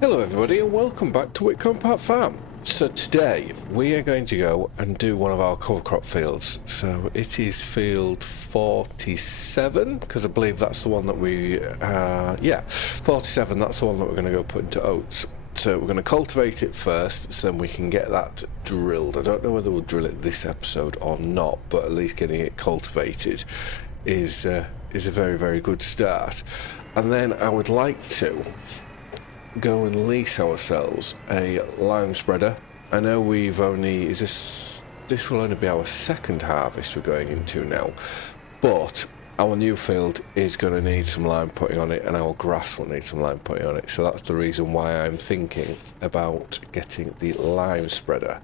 Hello everybody and welcome back to Witcombe Park Farm. So today we are going to go and do one of our cover crop fields. So it is field 47 because I believe that's the one that 47, that's the one that we're going to go put into oats. So we're going to cultivate it first so then we can get that drilled. I don't know whether we'll drill it this episode or not, but at least getting it cultivated is a very good start. And then I would like to go and lease ourselves a lime spreader. I know we've only, this will only be our second harvest we're going into now, but our new field is going to need some lime putting on it and our grass will need some lime putting on it, so that's the reason why I'm thinking about getting the lime spreader.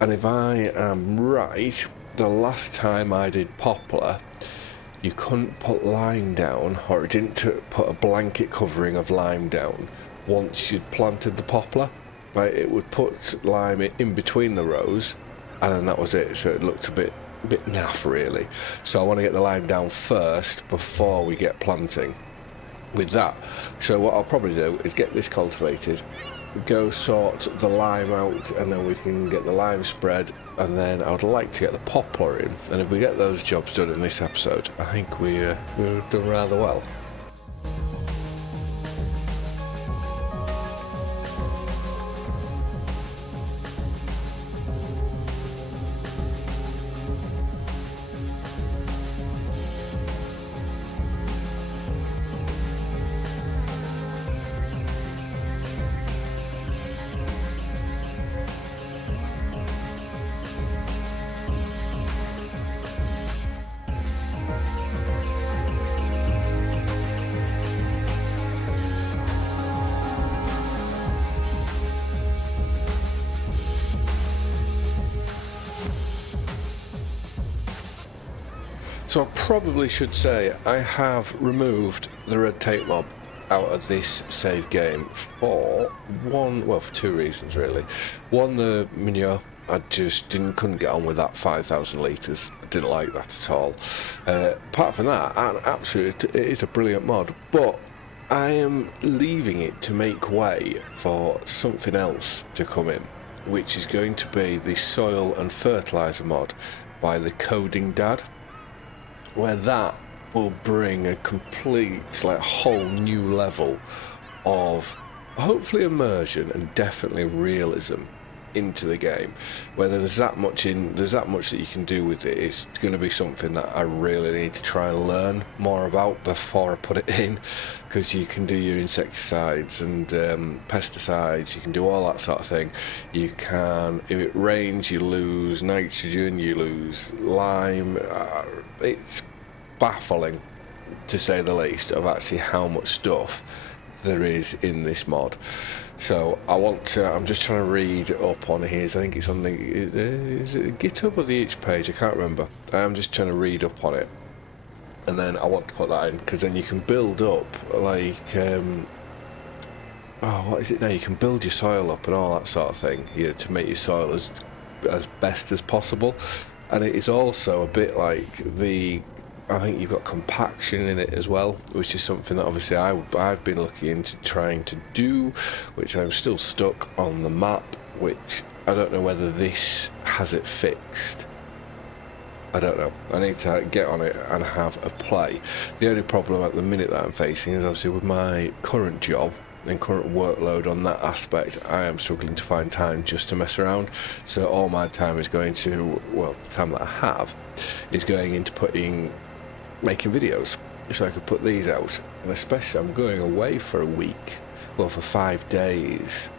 And if I am right, the last time I did poplar you couldn't put lime down, or it didn't put a blanket covering of lime down once you'd planted the poplar. Right, it would put lime in between the rows and then that was it, so it looked a bit naff really. So I want to get the lime down first before we get planting with that. So what I'll probably do is get this cultivated, go sort the lime out, and then we can get the lime spread, and then I would like to get the poplar in, and if we get those jobs done in this episode I think we've done rather well. So I probably should say I have removed the red tape mob out of this save game for two reasons really. One, the manure, I just couldn't get on with that 5,000 litres. I didn't like that at all. Apart from that, absolutely it is a brilliant mod, but I am leaving it to make way for something else to come in, which is going to be the soil and fertiliser mod by the Coding Dad, where that will bring a complete, whole new level of hopefully immersion and definitely realism into the game. Whether there's that much that you can do with it, it's going to be something that I really need to try and learn more about before I put it in, because you can do your insecticides and pesticides, you can do all that sort of thing. You can, if it rains you lose nitrogen, you lose lime. It's baffling to say the least of actually how much stuff there is in this mod. So I'm just trying to read up on his, I think it's on the, is it GitHub or the itch page, I can't remember. I'm just trying to read up on it, and then I want to put that in, because then you can build up what is it now, you can build your soil up and all that sort of thing, to make your soil as best as possible. And it is also a bit like I think you've got compaction in it as well, which is something that obviously I've been looking into trying to do, which I'm still stuck on the map, which I don't know whether this has it fixed. I don't know. I need to get on it and have a play. The only problem at the minute that I'm facing is obviously with my current job and current workload on that aspect, I am struggling to find time just to mess around. So all my time is going to, the time that I have is going into making videos, so I could put these out. And especially I'm going away for a week, for 5 days.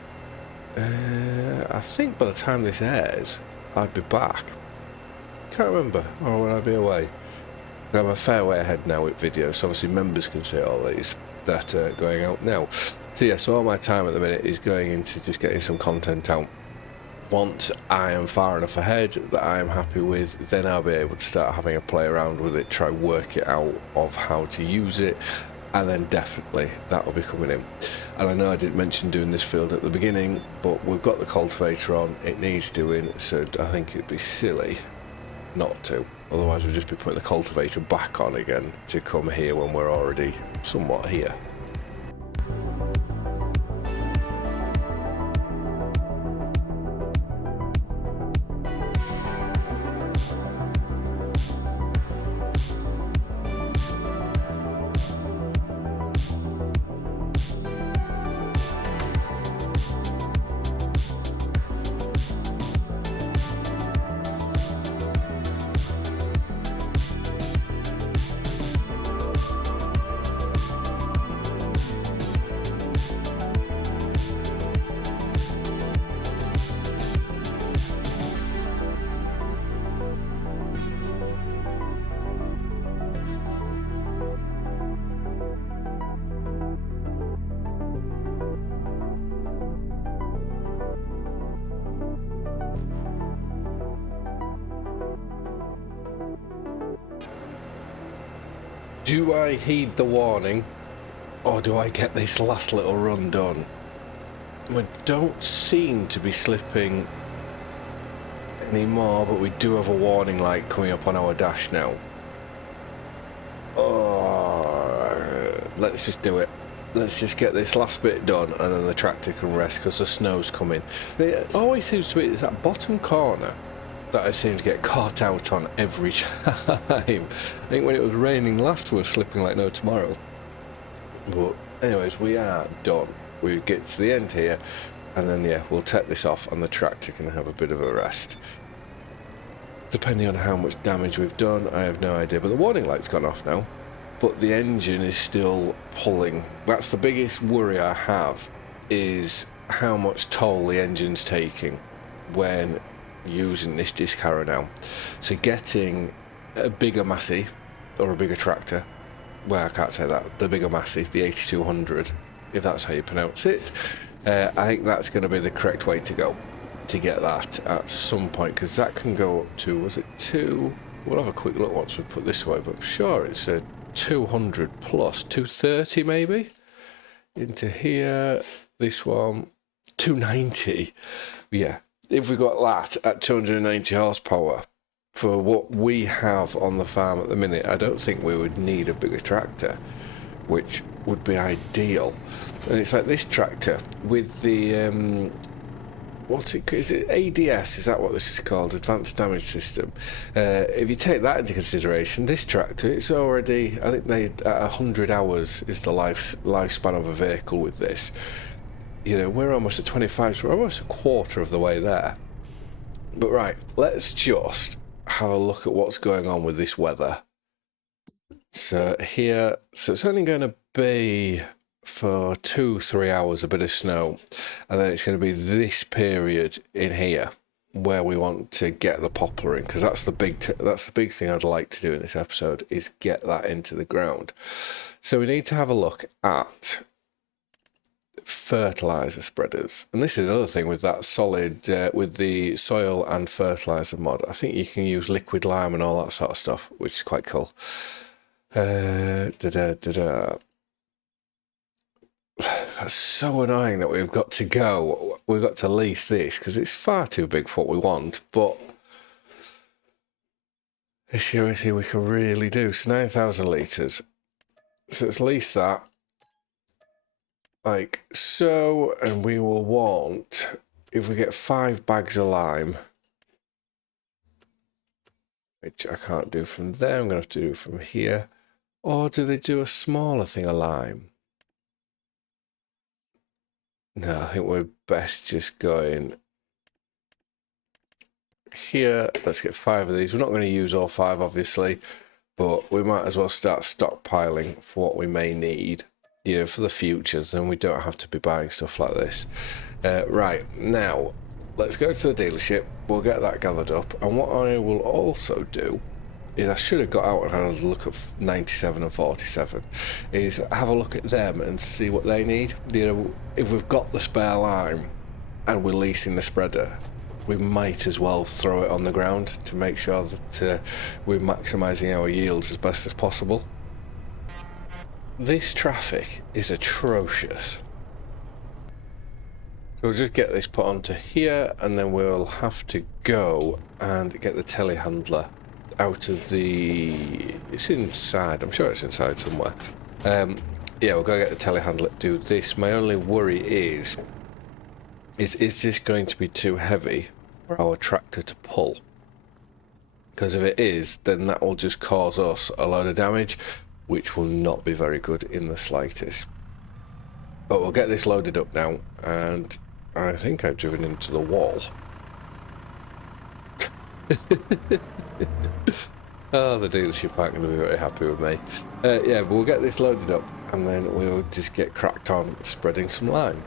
I think by the time this airs I'd be back. Can't remember, or will I be away? I'm a fair way ahead now with videos, so obviously members can see all these that are going out now. So all my time at the minute is going into just getting some content out. Once I am far enough ahead that I am happy with, then I'll be able to start having a play around with it, try work it out of how to use it, and then definitely that will be coming in. And I know I didn't mention doing this field at the beginning, but we've got the cultivator on, it needs doing, so I think it'd be silly not to. Otherwise we'll just be putting the cultivator back on again to come here when we're already somewhat here. Do I heed the warning, or do I get this last little run done? We don't seem to be slipping anymore, but we do have a warning light coming up on our dash now. Oh, let's just do it. Let's just get this last bit done, and then the tractor can rest because the snow's coming. It always seems to be it's that bottom corner that I seem to get caught out on every time. I think when it was raining last, we were slipping like no tomorrow. But anyways, we are done. We get to the end here, and then yeah, we'll take this off, and the tractor can have a bit of a rest. Depending on how much damage we've done, I have no idea. But the warning light's gone off now. But the engine is still pulling. That's the biggest worry I have, is how much toll the engine's taking when using this disc harrow now. So getting a bigger Massey, or a bigger tractor, well, I can't say that, the bigger Massey, the 8200, if that's how you pronounce it, I think that's going to be the correct way to go, to get that at some point, because that can go up to, was it 2? We'll have a quick look once we put this away, but I'm sure it's a 200 plus, 230 maybe, into here, this one, 290, yeah, if we got that at 290 horsepower, for what we have on the farm at the minute, I don't think we would need a bigger tractor, which would be ideal. And it's like this tractor with the is it ADS, is that what this is called, Advanced Damage System? If you take that into consideration, this tractor, it's already, I think they at 100 hours is the lifespan of a vehicle with this. You know, we're almost at 25, so we're almost a quarter of the way there. But right, let's just have a look at what's going on with this weather. So here, so it's only going to be for 2-3 hours a bit of snow, and then it's going to be this period in here where we want to get the poplar in, because that's the big thing I'd like to do in this episode, is get that into the ground. So we need to have a look at fertilizer spreaders, and this is another thing with that solid with the soil and fertilizer mod. I think you can use liquid lime and all that sort of stuff, which is quite cool. That's so annoying that we've got to lease this, because it's far too big for what we want, but it's the only thing we can really do. So 9,000 litres, so let's lease that like so, and we will want, if we get 5 bags of lime, which I can't do from there, I'm going to have to do from here. Or do they do a smaller thing of lime? No, I think we're best just going here. Let's get 5 of these. We're not going to use all 5, obviously, but we might as well start stockpiling for what we may need, you know, for the future. Then we don't have to be buying stuff like this. Right, now, let's go to the dealership. We'll get that gathered up. And what I will also do is, I should have got out and had a look at 97 and 47, is have a look at them and see what they need. You know, if we've got the spare lime and we're leasing the spreader, we might as well throw it on the ground to make sure that we're maximising our yields as best as possible. This traffic is atrocious. So we'll just get this put onto here, and then we'll have to go and get the telehandler out of the, it's inside, I'm sure it's inside somewhere. Yeah, we'll go get the telehandler, do this. My only worry is this going to be too heavy for our tractor to pull? Because if it is, then that will just cause us a load of damage, which will not be very good in the slightest. But we'll get this loaded up now, and I think I've driven into the wall. Oh, the dealership aren't going to be very happy with me. Yeah, but we'll get this loaded up, and then we'll just get cracked on spreading some lime.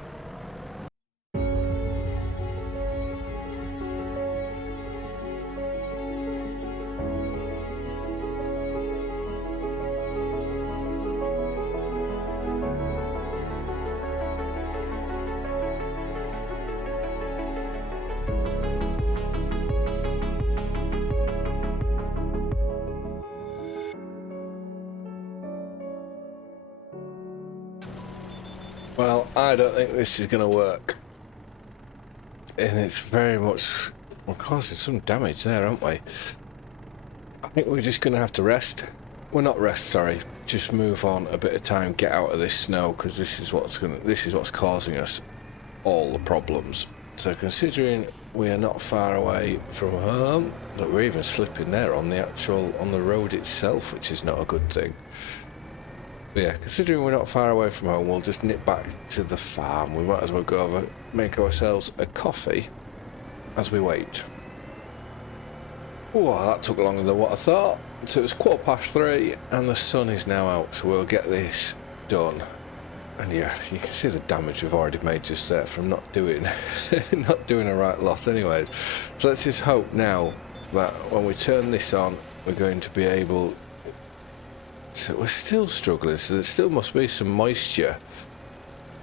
Well, I don't think this is going to work. And it's very much... We're causing some damage there, aren't we? I think we're just going to have to rest. Well, not rest, sorry. Just move on a bit of time, get out of this snow, because this is what's causing us all the problems. So considering we are not far away from home, look, we're even slipping there on the road itself, which is not a good thing. But yeah, considering we're not far away from home, we'll just nip back to the farm. We might as well go over, make ourselves a coffee as we wait. Oh, that took longer than what I thought. So it's 3:15 and the sun is now out, so we'll get this done. And yeah, you can see the damage we've already made just there from not doing a right lot anyways. So let's just hope now that when we turn this on, we're going to be able... So we're still struggling, so there still must be some moisture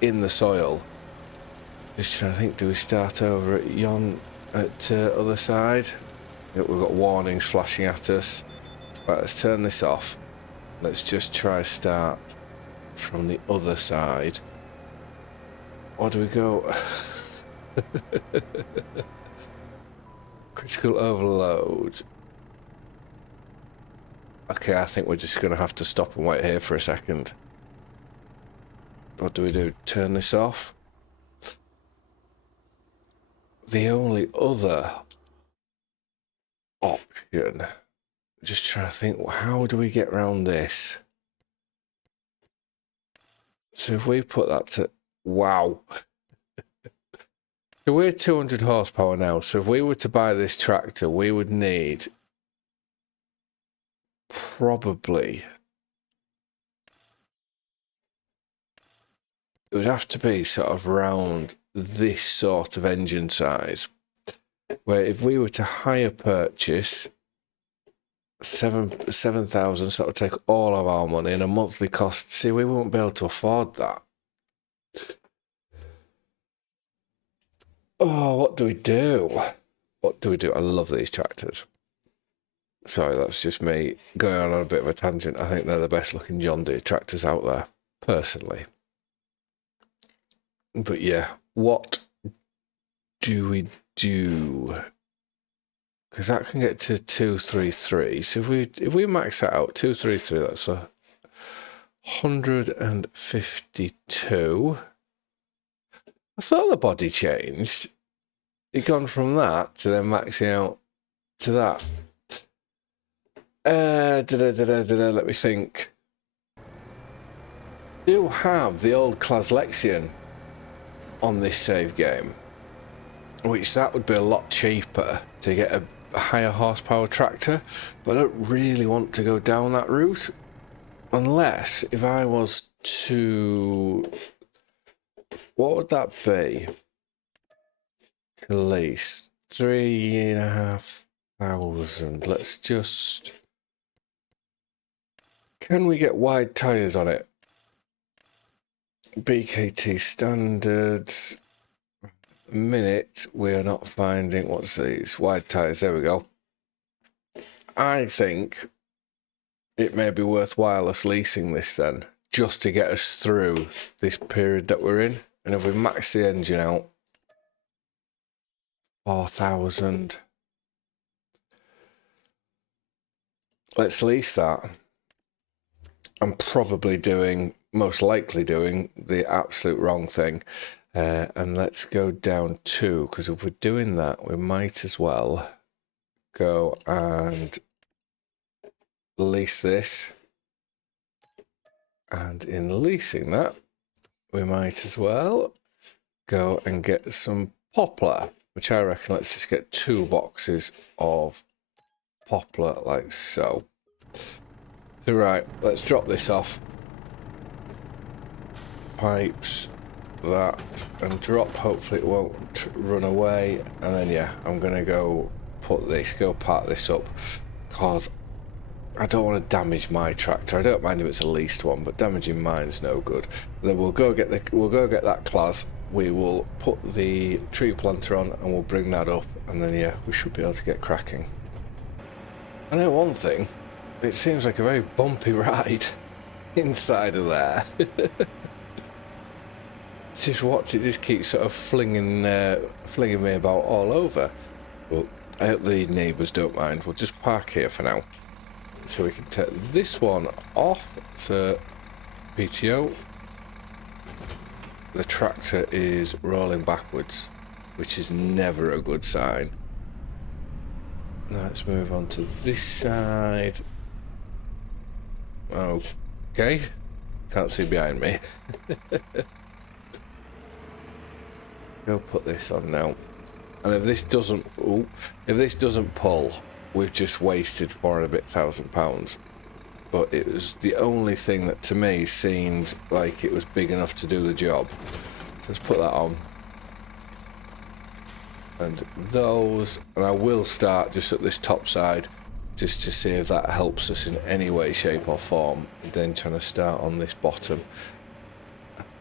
in the soil. Just trying to think, do we start over at other side? We've got warnings flashing at us. Right, let's turn this off. Let's just try start from the other side. Or do we go? Critical overload. Okay, I think we're just going to have to stop and wait here for a second. What do we do? Turn this off? The only other option... Just trying to think, how do we get around this? So if we put that to... Wow. So we're 200 horsepower now, so if we were to buy this tractor, we would need... Probably... It would have to be sort of around this sort of engine size. Where if we were to hire purchase... 7,000, so that would take all of our money and a monthly cost. See, we won't be able to afford that. Oh, what do we do? What do we do? I love these tractors. Sorry, that's just me going on a bit of a tangent. I think they're the best looking John Deere tractors out there, personally. But yeah, what do we do? Because that can get to 233. So if we max that out, 233, that's 152. I thought the body changed. It gone from that to then maxing out to that. Let me think. Do have the old Klaslexian on this save game, which that would be a lot cheaper to get a higher horsepower tractor, but I don't really want to go down that route unless if I was to... What would that be? To lease 3,500. Let's just... Can we get wide tyres on it? BKT standards... Minute, we're not finding... What's these? Wide tyres, there we go. I think it may be worthwhile us leasing this then, just to get us through this period that we're in. And if we max the engine out, 4,000. Let's lease that. I'm probably most likely doing the absolute wrong thing. And let's go down 2, because if we're doing that, we might as well go and lease this. And in leasing that, we might as well go and get some poplar, which I reckon let's just get 2 boxes of poplar like so. So right, let's drop this off. Pipes, that, and drop. Hopefully it won't run away. And then yeah, I'm gonna go park this up, because I don't want to damage my tractor. I don't mind if it's a leased one, but damaging mine's no good. Then we'll go get that class. We will put the tree planter on and we'll bring that up, and then yeah, we should be able to get cracking. I know one thing, it seems like a very bumpy ride inside of there. Just watch it just keeps sort of flinging me about all over. But I hope the neighbours don't mind. We'll just park here for now, so we can take this one off. So PTO. The tractor is rolling backwards, which is never a good sign. Now let's move on to this side. Okay, can't see behind me. Go put this on now. And if this doesn't, pull, we've just wasted £4,000. But it was the only thing that to me seemed like it was big enough to do the job. So let's put that on. And those, and I will start just at this top side, just to see if that helps us in any way, shape or form. And then trying to start on this bottom.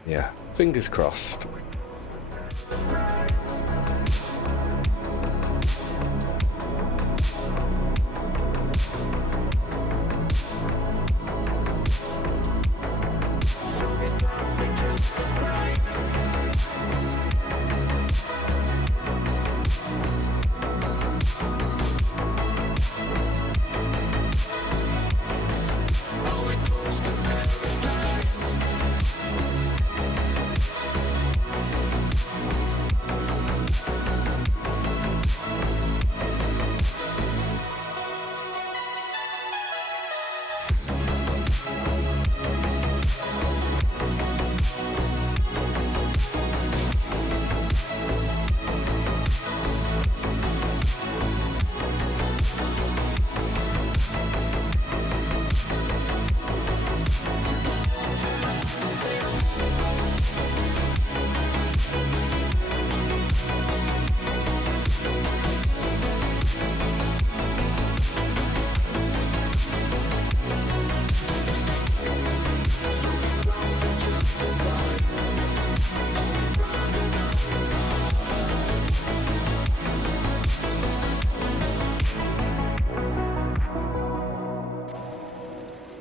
Yeah, fingers crossed.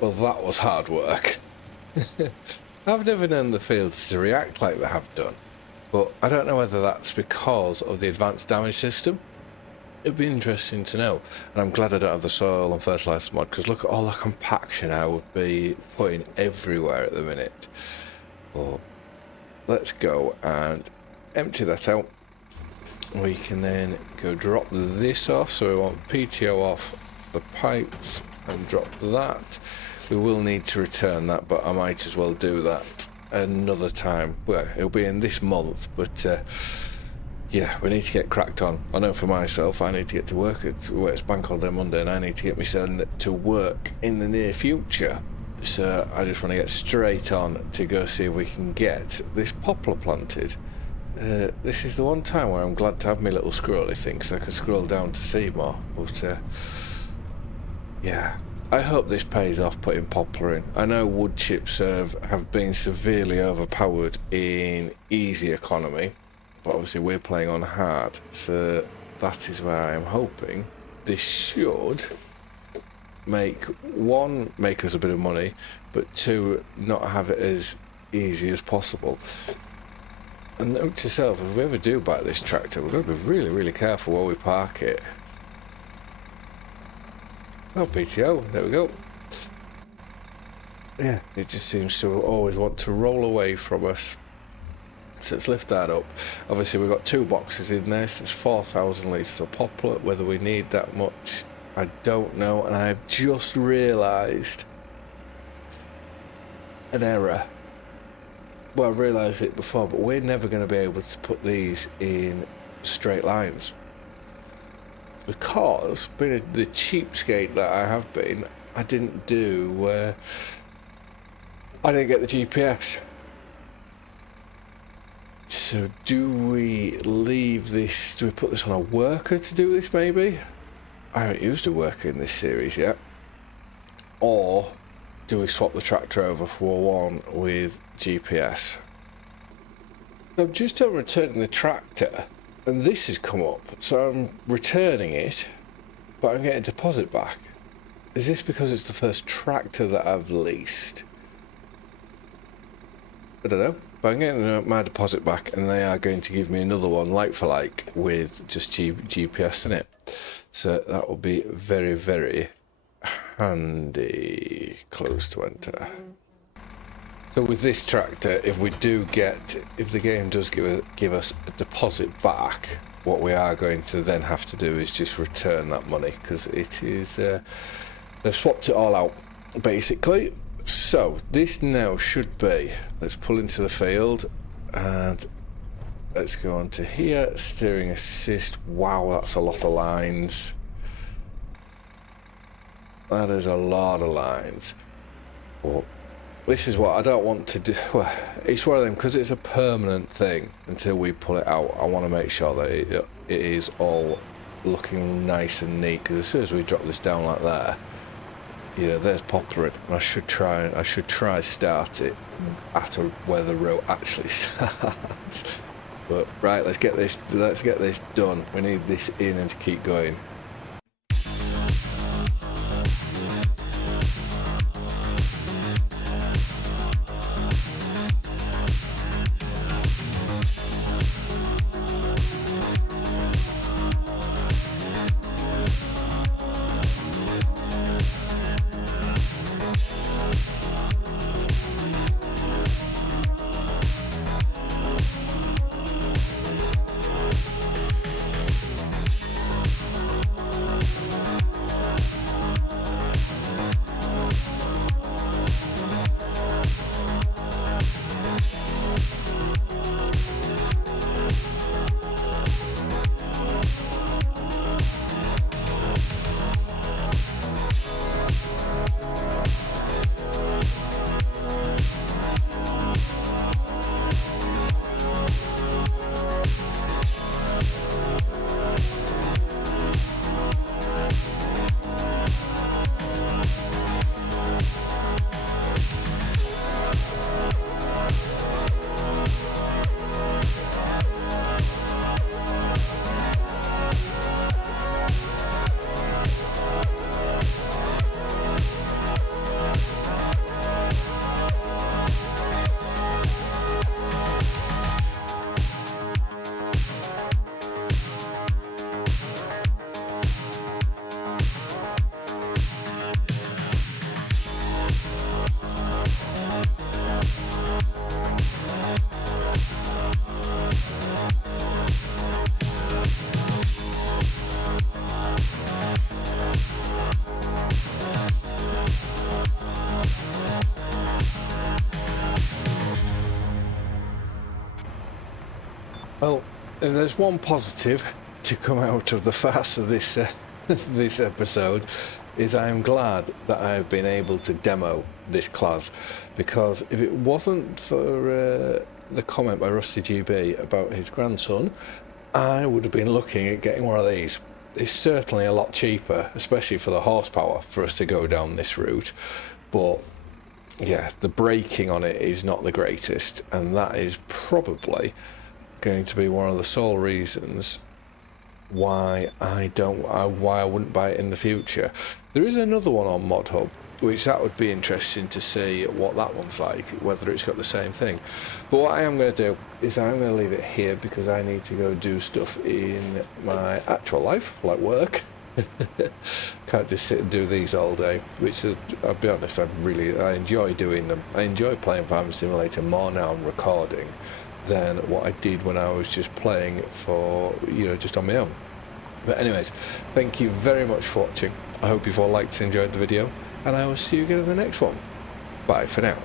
Well, that was hard work. I've never known the fields to react like they have done, but I don't know whether that's because of the advanced damage system. It'd be interesting to know, and I'm glad I don't have the soil and fertilizer mod, because look at all the compaction I would be putting everywhere at the minute. But let's go and empty that out. We can then go drop this off, so we want PTO off the pipes and drop that. We will need to return that, but I might as well do that another time. Well, it'll be in this month, but yeah, we need to get cracked on. I know for myself, I need to get to work. It's bank holiday Monday, and I need to get myself to work in the near future. So I just want to get straight on to go see if we can get this poplar planted. This is the one time where I'm glad to have my little scrolly thing, because I can scroll down to see more. But yeah, I hope this pays off putting poplar in. I know wood chips have been severely overpowered in easy economy, but obviously we're playing on hard, so that is where I am hoping this should make us a bit of money, but two, not have it as easy as possible. And note to self, if we ever do buy this tractor, we've got to be really, really careful where we park it. Oh, PTO, there we go. Yeah, it just seems to always want to roll away from us. So let's lift that up. Obviously, we've got 2 boxes in there, so it's 4,000 litres of poplar. Whether we need that much, I don't know. And I've just realised an error. Well, I realised it before, but we're never going to be able to put these in straight lines. Because, being the cheapskate that I have been, I didn't get the GPS. So do we leave this, do we put this on a worker to do this maybe? I haven't used a worker in this series yet. Or do we swap the tractor over for one with GPS? I'm just on returning the tractor, and this has come up, so I'm returning it, but I'm getting a deposit back. Is this because it's the first tractor that I've leased? I don't know. But I'm getting my deposit back, and they are going to give me another one, like for like, with just GPS in it. So that will be very, very handy. Close to enter. So with this tractor, if the game does give us a deposit back, what we are going to then have to do is just return that money, because it is they've swapped it all out basically. So this now should be, let's pull into the field and let's go on to here, steering assist. Wow, that's a lot of lines. That is a lot of lines. Well, this is what I don't want to do. Well, it's one of them, because it's a permanent thing until we pull it out. I want to make sure that it is all looking nice and neat, because as soon as we drop this down like that, you know, there's poplin. I should try start it at where the row actually starts. But right, let's get this done. We need this in and to keep going. Well, if there's one positive to come out of the farce of this this episode, is I am glad that I have been able to demo this class, because if it wasn't for the comment by Rusty GB about his grandson, I would have been looking at getting one of these. It's certainly a lot cheaper, especially for the horsepower, for us to go down this route, but yeah, the braking on it is not the greatest, and that is probably going to be one of the sole reasons why I wouldn't buy it in the future. There is another one on Mod Hub, which that would be interesting to see what that one's like, whether it's got the same thing. But what I am going to do is I'm going to leave it here, because I need to go do stuff in my actual life, like work. Can't just sit and do these all day, which is, I'll be honest, I enjoy doing them. I enjoy playing Farming Simulator more now I'm recording than what I did when I was just playing for, you know, just on my own. But anyways, thank you very much for watching. I hope you've all liked and enjoyed the video, and I will see you again in the next one. Bye for now.